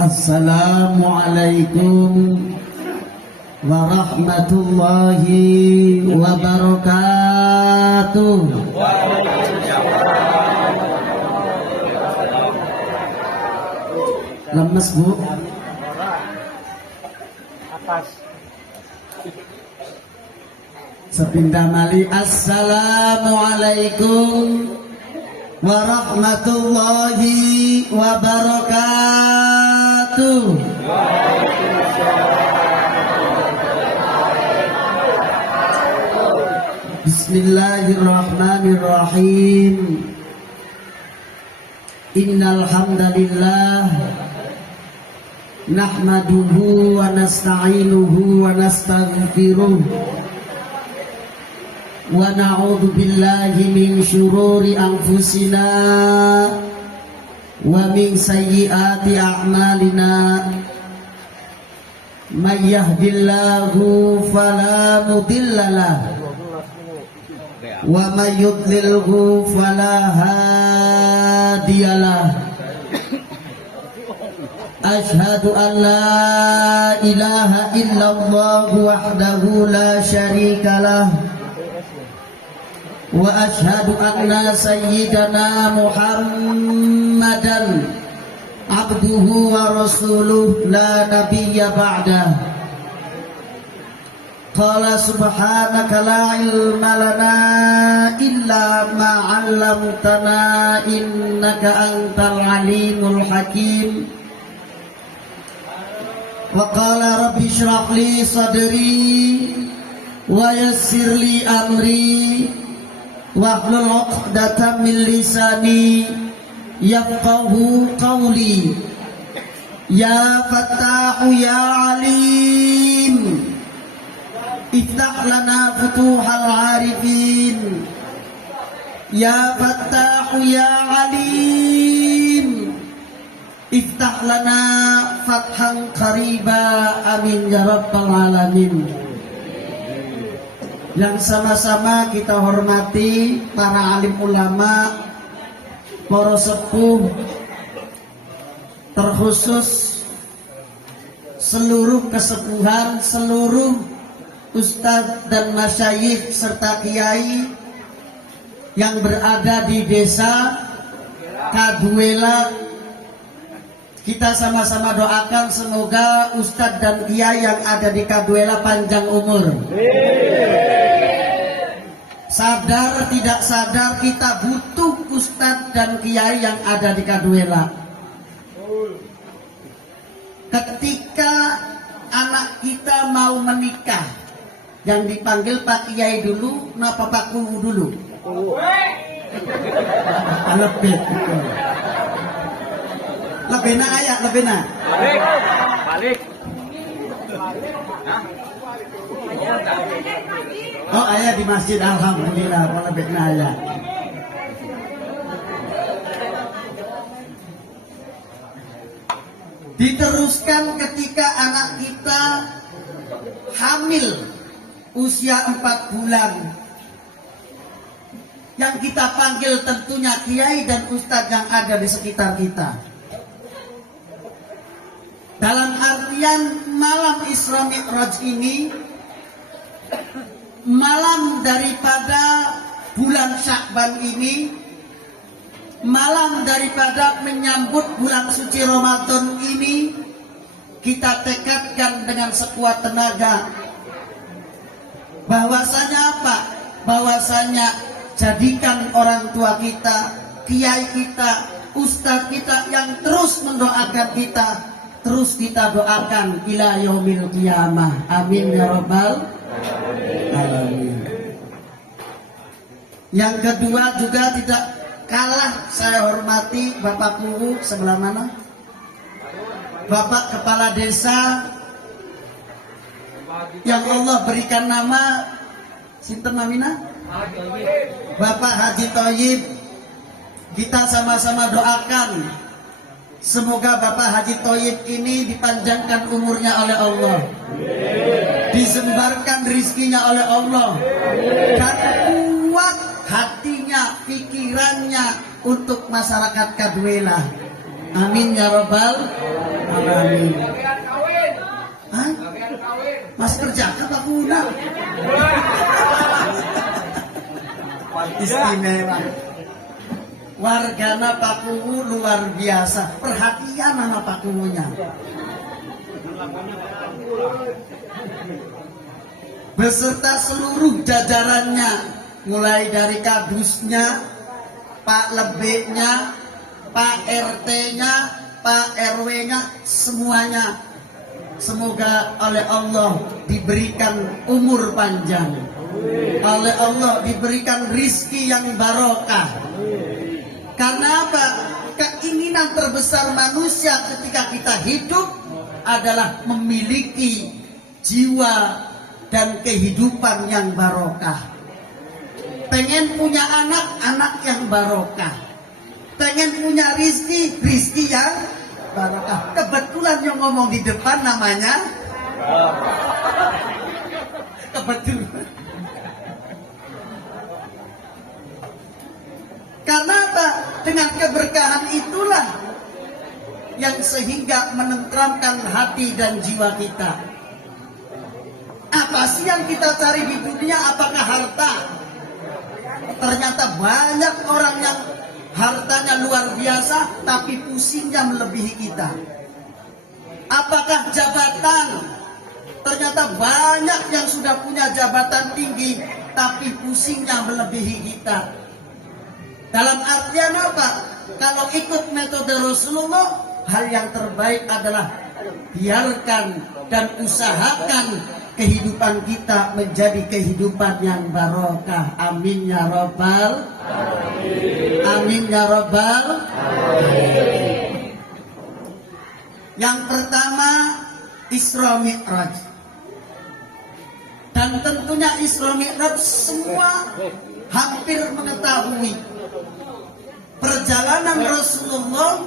Assalamualaikum warahmatullahi wabarakatuh. Lemes bu? Atas. Sepindah mali. Assalamualaikum warahmatullahi wabarakatuh. Bismillahirrahmanirrahim. Innal hamdalillah nahmaduhu wa nasta'inuhu wa nastaghfiruh wa na'udzu billahi min syururi anfusina wa min sayyiati a'malina. May yahdihillahu fala mudilla lahu wa may yudlilhu fala hadiyalah. Ashhadu an la ilaha illallah wahdahu la syarikalah wa ashhadu anna sayyidana Muhammadan abduhu wa rasuluh la nabiyya ba'dah. Qala subhanaka la ilma lana illa ma 'allamtana innaka antal alimul hakim. Wa qala rabbi shrah li sadri wa yassir li amri wahlul 'uqdatam min lisani yafqahu qawli. Ya Fattahu ya Alim, iftah lana futuhal arifin. Ya Fattahu ya Alim, iftah lana fathan qariba. Amin ya rabbal alamin. Yang sama-sama kita hormati para alim ulama, para sepuh, terkhusus seluruh kesepuhan, seluruh ustadz dan masyayikh serta kiai yang berada di desa Kaduela. Kita sama-sama doakan semoga ustadz dan kiai yang ada di Kaduela panjang umur. Sadar tidak sadar kita butuh ustadz dan kiai yang ada di Kaduela. Ketika anak kita mau menikah, yang dipanggil Pak Kiai dulu, kenapa Pak Kuwu dulu? Lebih. Lebihna ayat, lebihna. Balik. Oh ayat di masjid, alhamdulillah. Lebihna ayat. Diteruskan ketika anak kita hamil usia 4 bulan. Yang kita panggil tentunya kiai dan ustadz yang ada di sekitar kita. Dalam artian malam Isra Mi'raj ini, malam daripada bulan Sya'ban ini, malam daripada menyambut bulan suci Ramadan ini, kita tekadkan dengan sekuat tenaga bahwasanya apa? Bahwasanya jadikan orang tua kita, kiai kita, ustadz kita yang terus mendoakan kita, terus kita doakan ila yaumil qiyamah. Amin ya rabbal alamin. Yang kedua juga tidak kalah saya hormati Bapak Kuwu sebelah mana? Bapak Kepala Desa yang Allah berikan nama sinten namina? Bapak Haji Thoyib. Kita sama-sama doakan semoga Bapak Haji Thoyib ini dipanjangkan umurnya oleh Allah, disembarkan rizkinya oleh Allah, dan kuat hatinya, pikirannya untuk masyarakat Kaduela. Amin ya robbal alamin. Hah? Mas kerja apa kuna? Istimewa. Wargana Pakungu luar biasa. Perhatian nama Pakungunya. Beserta seluruh jajarannya, mulai dari kadusnya, Pak Lebeknya, Pak RT-nya, Pak RW-nya, semuanya. Semoga oleh Allah diberikan umur panjang. Oleh Allah diberikan rizki yang barokah. Karena apa? Keinginan terbesar manusia ketika kita hidup adalah memiliki jiwa dan kehidupan yang barokah. Pengen punya anak yang barokah. Pengen punya rizki yang barokah. Kebetulan yang ngomong di depan namanya kebetulan. Karena apa? Dengan keberkahan itulah yang sehingga menenteramkan hati dan jiwa kita. Apa sih yang kita cari di dunia? Apakah harta? Ternyata banyak orang yang hartanya luar biasa tapi pusingnya melebihi kita. Apakah jabatan? Ternyata banyak yang sudah punya jabatan tinggi tapi pusingnya melebihi kita. Dalam artian apa? Kalau ikut metode Rasulullah, hal yang terbaik adalah biarkan dan usahakan kehidupan kita menjadi kehidupan yang barokah. Amin ya robbal alamin. Amin ya robbal alamin. Yang pertama, Isra Mi'raj. Dan tentunya Isra Mi'raj semua hampir mengetahui perjalanan Rasulullah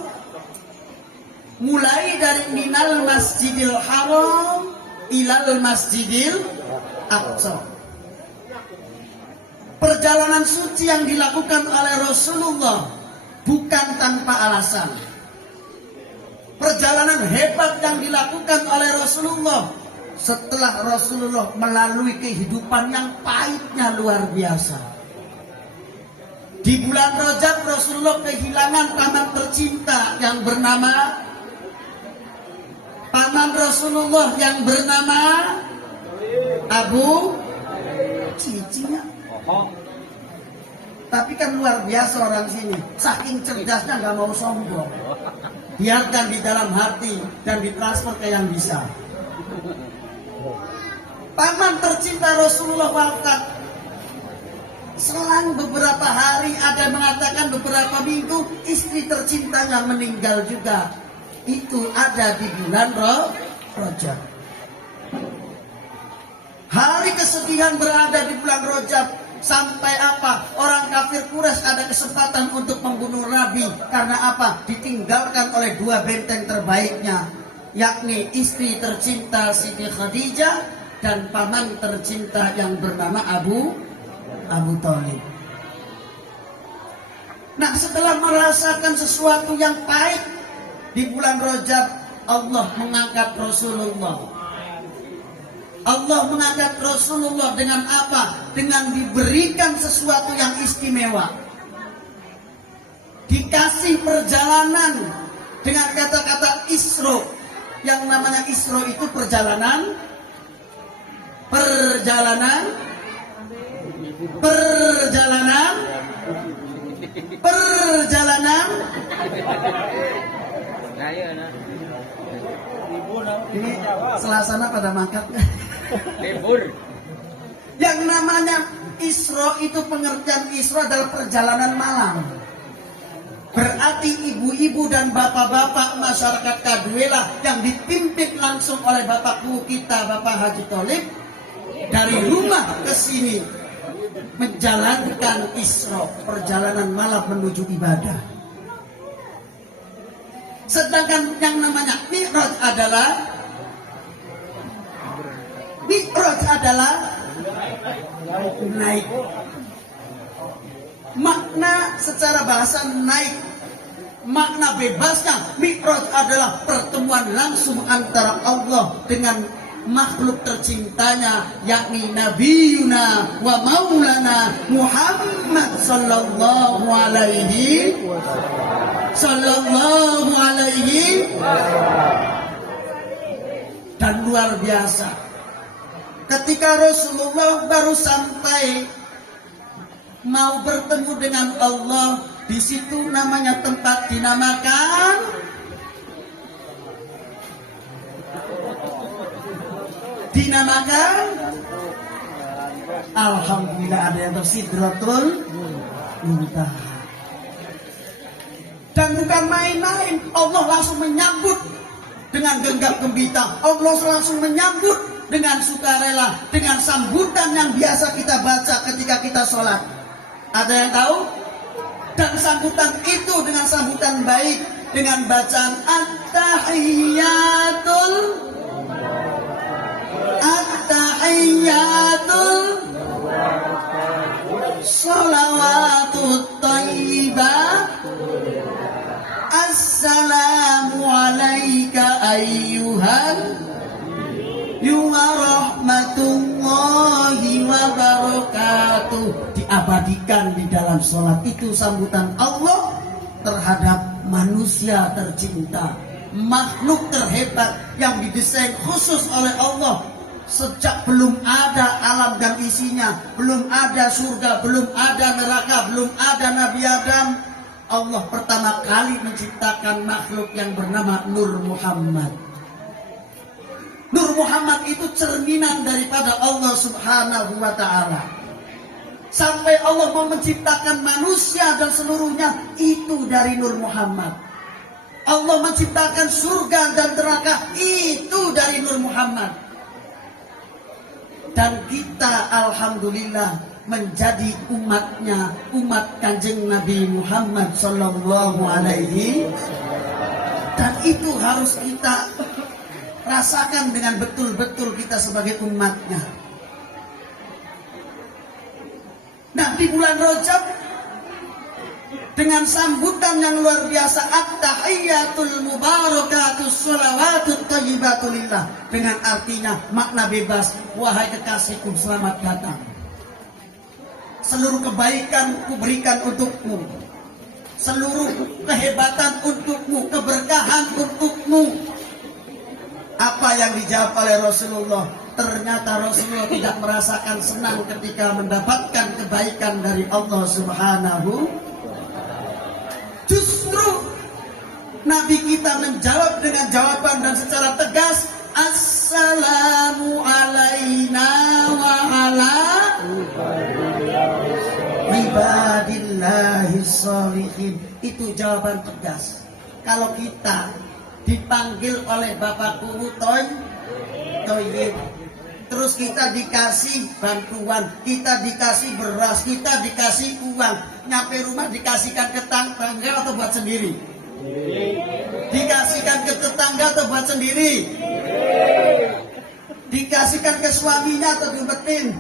mulai dari minal Masjidil Haram ilal Masjidil Aqsa. Perjalanan suci yang dilakukan oleh Rasulullah bukan tanpa alasan. Perjalanan hebat yang dilakukan oleh Rasulullah setelah Rasulullah melalui kehidupan yang pahitnya luar biasa. Di bulan Rajab Rasulullah kehilangan paman tercinta yang bernama paman Rasulullah yang bernama Abu cicinya. Tapi kan luar biasa orang sini, saking cerdasnya nggak mau sombong. Biarkan di dalam hati dan ditransfer ke yang bisa. Paman tercinta Rasulullah wafat. Selang beberapa hari, ada yang mengatakan beberapa minggu, istri tercintanya meninggal juga. Itu ada di bulan Rajab. Hari kesedihan berada di bulan Rajab. Sampai apa? Orang kafir Quraisy ada kesempatan untuk membunuh Nabi. Karena apa? Ditinggalkan oleh dua benteng terbaiknya, yakni istri tercinta Siti Khadijah dan paman tercinta yang bernama Abu Thalib. Nah, setelah merasakan sesuatu yang pahit di bulan Rajab, Allah mengangkat Rasulullah. Allah mengangkat Rasulullah dengan apa? Dengan diberikan sesuatu yang istimewa. Dikasih perjalanan dengan kata-kata Isra. Yang namanya Isra itu perjalanan ini selasana pada mangkat. Yang namanya Isra itu, pengertian Isra adalah perjalanan malam. Berarti ibu-ibu dan bapak-bapak masyarakat Kaduela yang dipimpin langsung oleh Bapak Guru kita, Bapak Haji Thalib, dari rumah ke sini menjalankan Isra, perjalanan malam menuju ibadah. Sedangkan yang namanya Mi'raj adalah naik. Makna secara bahasa naik Makna bebasnya Mi'raj adalah pertemuan langsung antara Allah dengan makhluk tercintanya, yakni Nabiyuna wa Maulana Muhammad sallallahu alaihi dan luar biasa. Ketika Rasulullah baru sampai mau bertemu dengan Allah, di situ namanya tempat dinamakan alhamdulillah ada yang Sidratul Muntaha. Dan bukan main-main, Allah langsung menyambut dengan genggam gembira. Allah langsung menyambut dengan sukarela, dengan sambutan yang biasa kita baca ketika kita sholat. Ada yang tahu? Dan sambutan itu dengan sambutan baik, dengan bacaan At-Tahiyyatul Shalawatut Thayyibah, Assalamu alayka ayyuhan wa rahmatullahi wa barakatuh. Diabadikan di dalam sholat itu sambutan Allah terhadap manusia tercinta, makhluk terhebat yang didesain khusus oleh Allah. Sejak belum ada alam dan isinya, belum ada surga, belum ada neraka, belum ada Nabi Adam, Allah pertama kali menciptakan makhluk yang bernama Nur Muhammad. Nur Muhammad itu cerminan daripada Allah Subhanahu wa ta'ala. Sampai Allah mau menciptakan manusia dan seluruhnya itu dari Nur Muhammad. Allah menciptakan surga dan neraka itu dari Nur Muhammad. Dan kita alhamdulillah menjadi umatnya, umat Kanjeng Nabi Muhammad sallallahu alaihi. Dan itu harus kita rasakan dengan betul-betul kita sebagai umatnya. Nah, di bulan Rajab dengan sambutan yang luar biasa, At-Tahiyyatul Mubarakatus Shalawatut Thayyibatulillah, dengan artinya makna bebas, wahai kekasihku selamat datang. Seluruh kebaikan kuberikan untukmu, seluruh kehebatan untukmu, keberkahan untukmu. Apa yang dijawab oleh Rasulullah? Ternyata Rasulullah tidak merasakan senang ketika mendapatkan kebaikan dari Allah Subhanahu. Justru Nabi kita menjawab dengan jawaban dan secara tegas, Assalamu alaina wa ala ibadillahis sholihin. Itu jawaban tegas. Kalau kita dipanggil oleh Bapak Guru Toyib, terus kita dikasih bantuan, kita dikasih beras, kita dikasih uang, nyampe rumah dikasihkan ke tetangga atau buat sendiri? Dikasihkan ke tetangga atau buat sendiri? Dikasihkan ke suaminya atau diumpetin?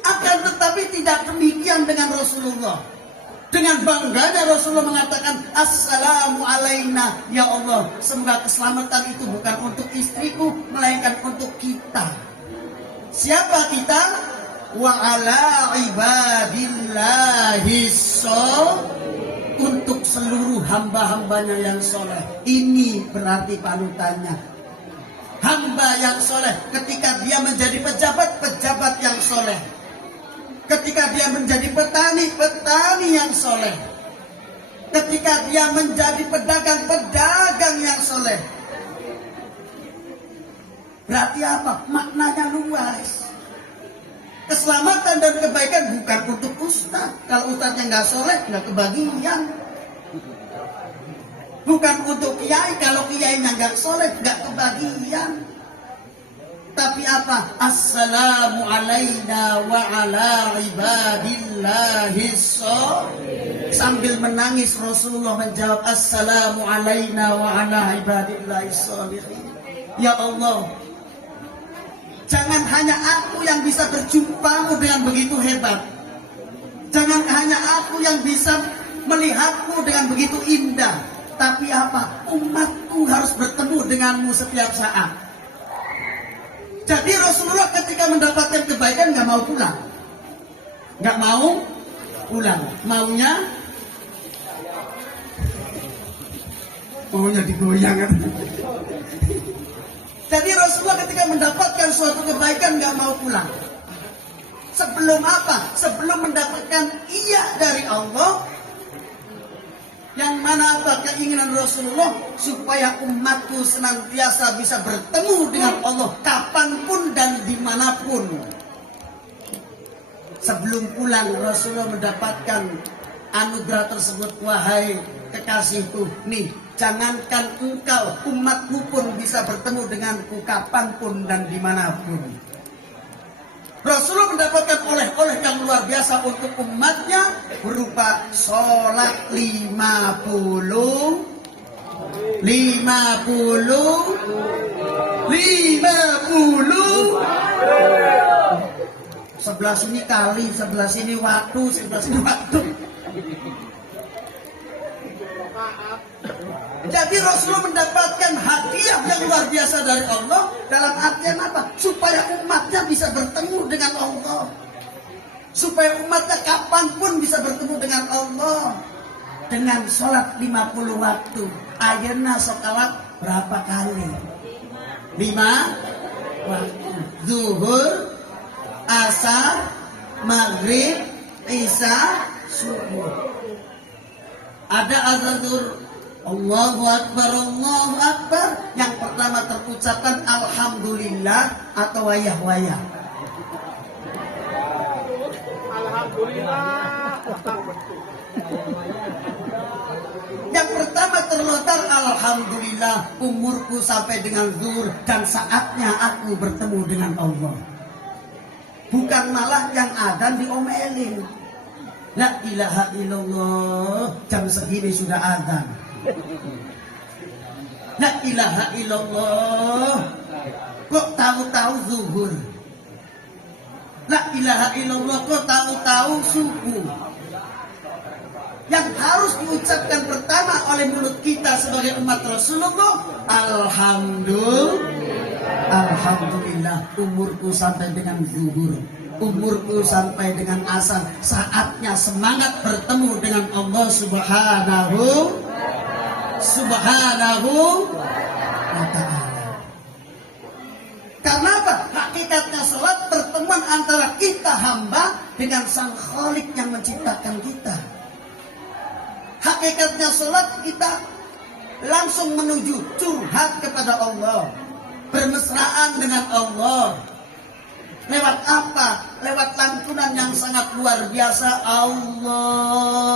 Akan tetapi tidak demikian dengan Rasulullah. Dengan bangganya Rasulullah mengatakan, Assalamu alaina, ya Allah, semoga keselamatan itu bukan untuk istriku, melainkan untuk kita. Siapa kita? Wa ala ibadillahis untuk seluruh hamba-hambanya yang soleh. Ini berarti panutannya. Hamba yang soleh ketika dia menjadi pejabat yang soleh. Ketika dia menjadi petani yang soleh. Ketika dia menjadi pedagang yang soleh. Berarti apa? Maknanya luas. Keselamatan dan kebaikan bukan untuk ustaz. Kalau ustaznya nggak soleh, nggak kebagian. Bukan untuk kiai. Kalau kiainya nggak soleh, nggak kebagian. Tapi apa? Assalamu alaina wa ala ibadillahis sholihin. Sambil menangis Rasulullah menjawab, Assalamu alaina wa ala ibadillahis sholihin. Ya Allah, Jangan hanya aku yang bisa berjumpamu dengan begitu hebat. Jangan hanya aku yang bisa melihatmu dengan begitu indah. Tapi apa? Umatku harus bertemu denganmu setiap saat. Jadi Rasulullah ketika mendapatkan kebaikan gak mau pulang. Gak mau pulang. Maunya digoyang. Jadi Rasulullah ketika mendapatkan suatu kebaikan gak mau pulang. Sebelum apa? Sebelum mendapatkan iya dari Allah. Yang mana apa keinginan Rasulullah? Supaya umatku senantiasa bisa bertemu dengan Allah kapanpun dan dimanapun. Sebelum pulang Rasulullah mendapatkan anugerah tersebut. Wahai kekasihku, nih jangankan engkau, umatku pun bisa bertemu denganku kapanpun dan dimanapun. Rasulullah mendapatkan oleh-oleh yang luar biasa untuk umatnya berupa sholat 50 sebelah sini kali, sebelah sini waktu, sebelah sini waktu. Jadi Rasulullah mendapatkan hadiah yang luar biasa dari Allah. Dalam artian apa? Supaya umatnya bisa bertemu dengan Allah. Supaya umatnya kapanpun bisa bertemu dengan Allah. Dengan sholat 50 waktu. Ayeuna sholat berapa kali? 5 waktu. Zuhur, asar, maghrib, isya, subuh. Ada azan zuhur, Allahu Akbar, Allahu Akbar. Yang pertama terucapkan Alhamdulillah atau wayah-wayah. Alhamdulillah. Yang pertama terlontar Alhamdulillah, umurku sampai dengan zuhur dan saatnya aku bertemu dengan Allah. Bukan malah yang adzan diomelin. La ilaha illallah, jam segini sudah adzan. La ilaha illallah, kok tahu-tahu zuhur. La ilaha illallah, kok tahu-tahu subuh. Yang harus diucapkan pertama oleh mulut kita sebagai umat Rasulullah, Alhamdulillah, umurku sampai dengan zuhur, umurku sampai dengan asar. Saatnya semangat bertemu dengan Allah Subhanahu wa ta'ala. Karena apa? Hakikatnya salat pertemuan antara kita hamba dengan Sang Khalik yang menciptakan kita. Hakikatnya salat kita langsung menuju curhat kepada Allah, bermesraan dengan Allah. Lewat apa? Lewat lantunan yang sangat luar biasa. Allahu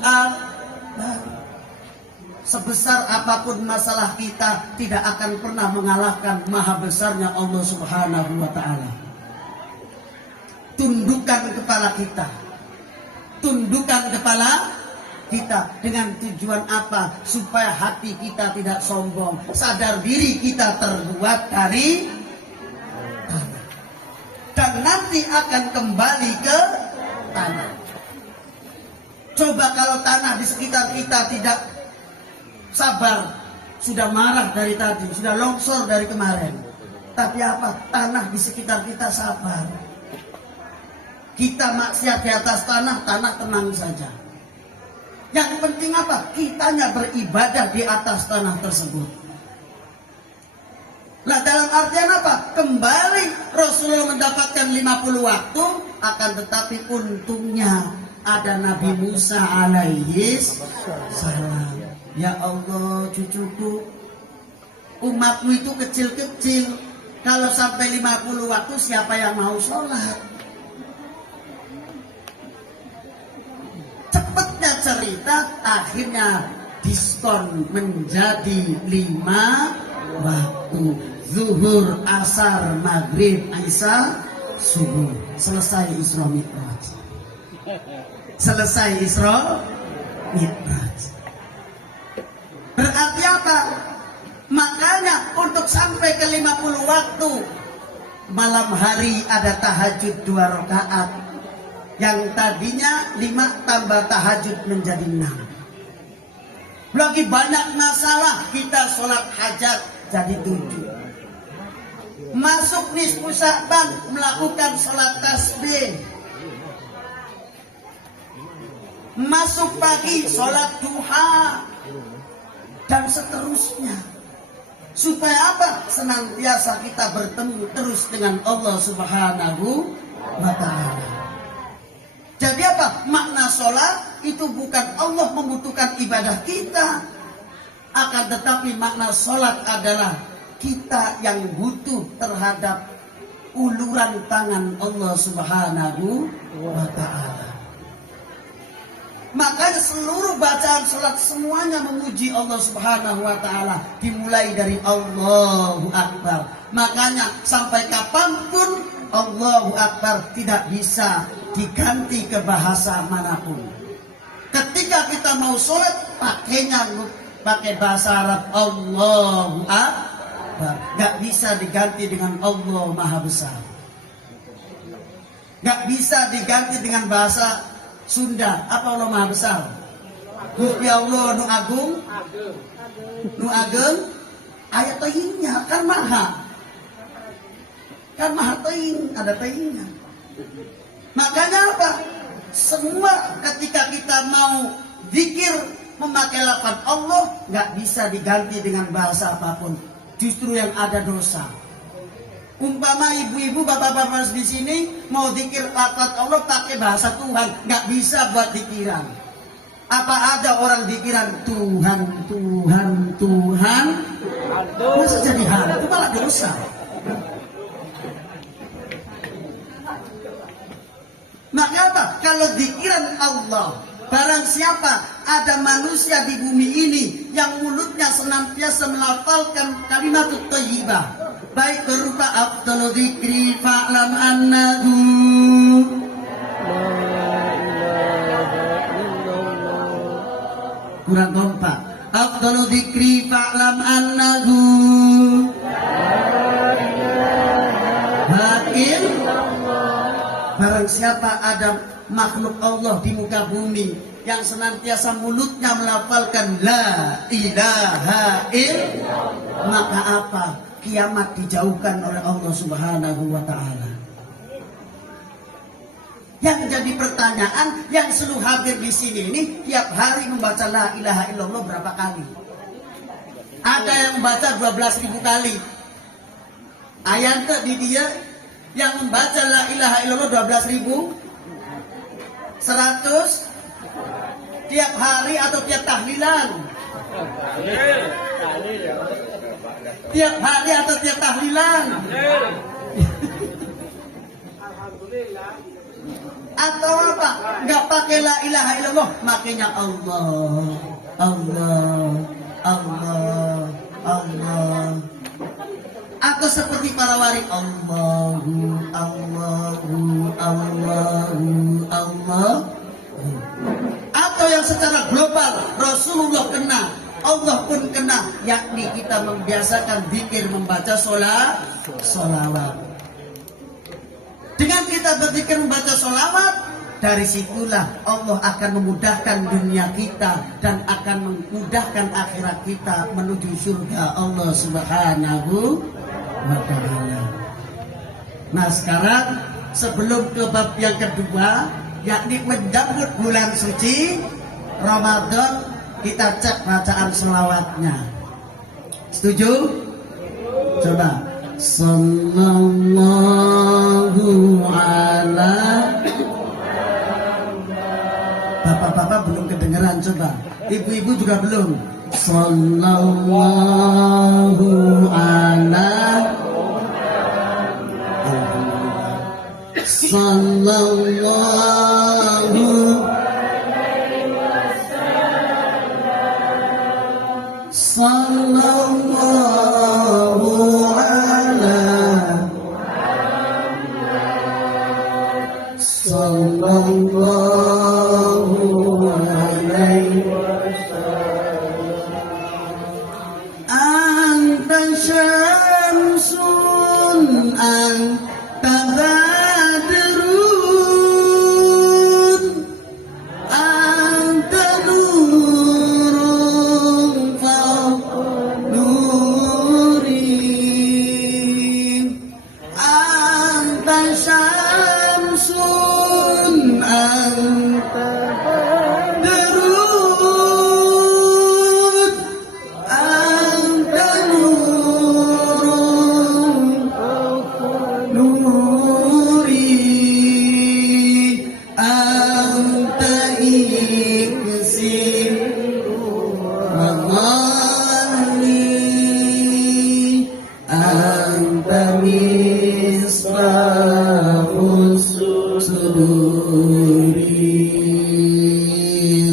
Akbar. Sebesar apapun masalah kita, tidak akan pernah mengalahkan maha besarnya Allah Subhanahu wa ta'ala. Tundukkan kepala kita. Tundukkan kepala kita dengan tujuan apa? Supaya hati kita tidak sombong. Sadar diri kita terbuat dari tanah. Dan nanti akan kembali ke tanah. Coba kalau tanah di sekitar kita tidak sabar, sudah marah dari tadi, sudah longsor dari kemarin. Tapi apa? Tanah di sekitar kita sabar. Kita maksiat di atas tanah, tanah tenang saja. Yang penting apa? Kitanya beribadah di atas tanah tersebut. Nah, dalam artian apa? Kembali Rasulullah mendapatkan 50 waktu, akan tetapi untungnya ada Nabi Musa alaihi salam. Ya Allah, cucuku, umatmu itu kecil-kecil. Kalau sampai 50 waktu, siapa yang mau sholat? Cepatnya cerita, akhirnya diskon menjadi 5 waktu. Zuhur, asar, maghrib, isya, subuh. Selesai Isra Mi'raj. Selesai Isra Mi'raj. Berarti apa? Makanya untuk sampai ke 50 waktu malam hari ada tahajud 2 rakaat, yang tadinya 5 tambah tahajud menjadi 6. Lagi banyak masalah, kita sholat hajat jadi 7. Masuk nisfu Sya'ban melakukan sholat tasbih. Masuk pagi sholat duha, dan seterusnya. Supaya apa? Senantiasa kita bertemu terus dengan Allah Subhanahu wa ta'ala. Jadi apa? Makna sholat itu bukan Allah membutuhkan ibadah kita, akan tetapi makna sholat adalah kita yang butuh terhadap uluran tangan Allah Subhanahu wa ta'ala. Makanya seluruh bacaan sholat semuanya memuji Allah Subhanahu wa ta'ala, dimulai dari Allahu Akbar. Makanya sampai kapanpun Allahu Akbar tidak bisa diganti ke bahasa manapun. Ketika kita mau sholat, pakai bahasa Arab Allahu Akbar, gak bisa diganti dengan Allah Maha Besar, gak bisa diganti dengan bahasa Sunda. Apa Allah Maha Besar? Gusti Allah nu agung, nu ageng. Ayat teuingnya kan maha teuing, ada teuingnya. Makanya apa? Semua ketika kita mau zikir memakai lafaz Allah, nggak bisa diganti dengan bahasa apapun. Justru yang ada dosa. Umpama ibu-ibu, bapak-bapak di sini mau zikir lafaz Allah pakai bahasa Tuhan, nggak bisa buat zikiran. Apa ada orang zikiran Tuhan, Tuhan, Tuhan? Masa jadi hantu malah dosa. Maka apa? Kalau zikiran Allah, barang siapa ada manusia di bumi ini yang mulutnya senantiasa melafalkan kalimat thayyibah, baik berupa afdalu dzikri fa'lam annahu kurang kompak, afdalu dzikri fa'lam annahu hakim. Barang siapa ada makhluk Allah di muka bumi yang senantiasa mulutnya melafalkan la ilaha illallah, maka apa? Kiamat dijauhkan oleh Allah Subhanahu wa ta'ala. Yang jadi pertanyaan, yang seluruh hadir di sini ini tiap hari membaca la ilaha illallah berapa kali? Ada yang membaca 12.000 kali. Ayat di dia yang membaca la ilaha illallah 12.000, 100 tiap hari atau tiap tahlilan? Tiap hari atau tiap tahlilan? Atau apa? Nggak pakai la ilaha illallah, makanya Allah, Allah, Allah, Allah. Atau seperti para wali Allahu, Allahu, Allahu, Allah. Atau yang secara global Rasulullah kena, Allah pun kena, yakni kita membiasakan zikir membaca sholawat. Dengan kita berzikir membaca sholawat, dari situlah Allah akan memudahkan dunia kita dan akan memudahkan akhirat kita menuju surga Allah Subhanahu wa ta'ala. Nah sekarang sebelum ke bab yang kedua, yakni menyambut bulan suci Ramadan, kita cek bacaan sholawatnya. Setuju? Coba. Sallallahu ala. Bapak-bapak belum kedengeran, coba. Ibu-ibu juga belum. Sallallahu ala. Sallallahu. Sallallahu ala. Sallallahu alaihi wasallam. Anta syamsun, anta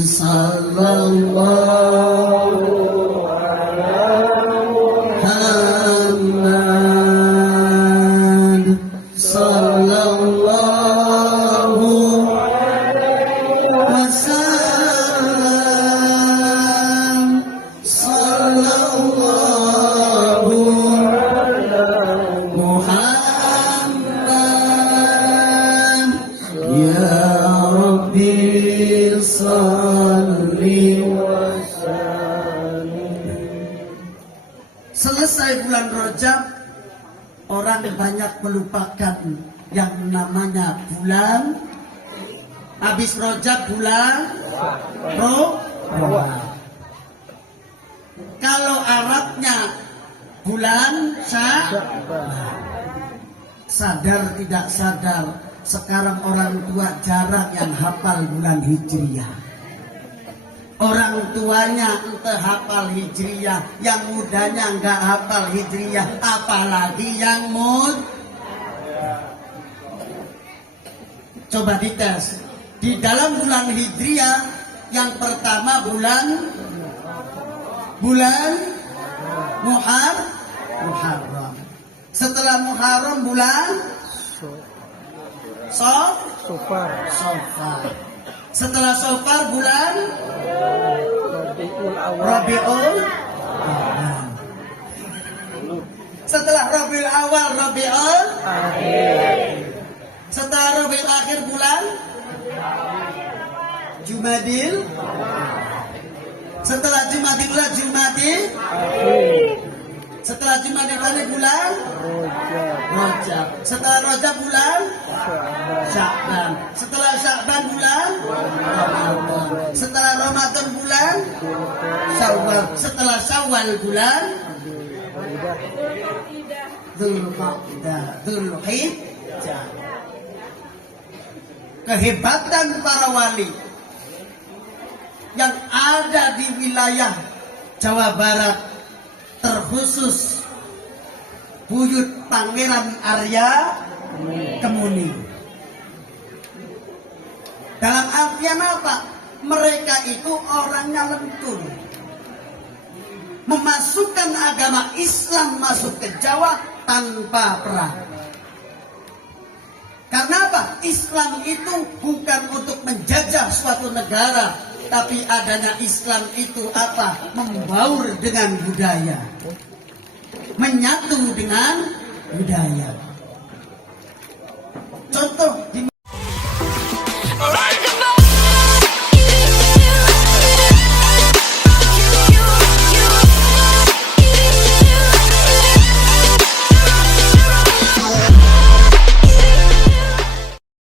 sallallahu Muhammad sallallahu wasallam sallallahu Muhammad ya Rabbi salli wa sallim. Selesai bulan Rajab, orang banyak melupakan yang namanya bulan. Habis Rajab bulan kalau Arabnya bulan sadar tidak sadar, sekarang orang tua jarang yang hafal bulan Hijriah. Orang tuanya entah hafal Hijriah, yang mudanya nggak hafal Hijriah, apalagi yang Coba dites. Di dalam bulan Hijriah, yang pertama bulan Muharram. Setelah Muharram bulan Safar. Setelah Safar bulan Rabiul Awal. Setelah Rabiul Awal Rabiul Akhir. Setelah Rabiul Akhir bulan Jumadil. Setelah Jumadil bulan Jumadil. Setelah Jumadil bulan Rajab. Setelah Rajab bulan Sya'ban. Setelah Sya'ban bulan Ramadan. Setelah Ramadan bulan Syawal. Setelah Syawal bulan Dzulhijjah. Kehebatan para wali yang ada di wilayah Jawa Barat, terkhusus Buyut Pangeran Arya Kemuni. Dalam artian apa? Mereka itu orangnya lentur, memasukkan agama Islam masuk ke Jawa tanpa perang. Karena apa? Islam itu bukan untuk menjajah suatu negara, tapi adanya Islam itu apa? Membaur dengan budaya, menyatu dengan budaya. Contoh di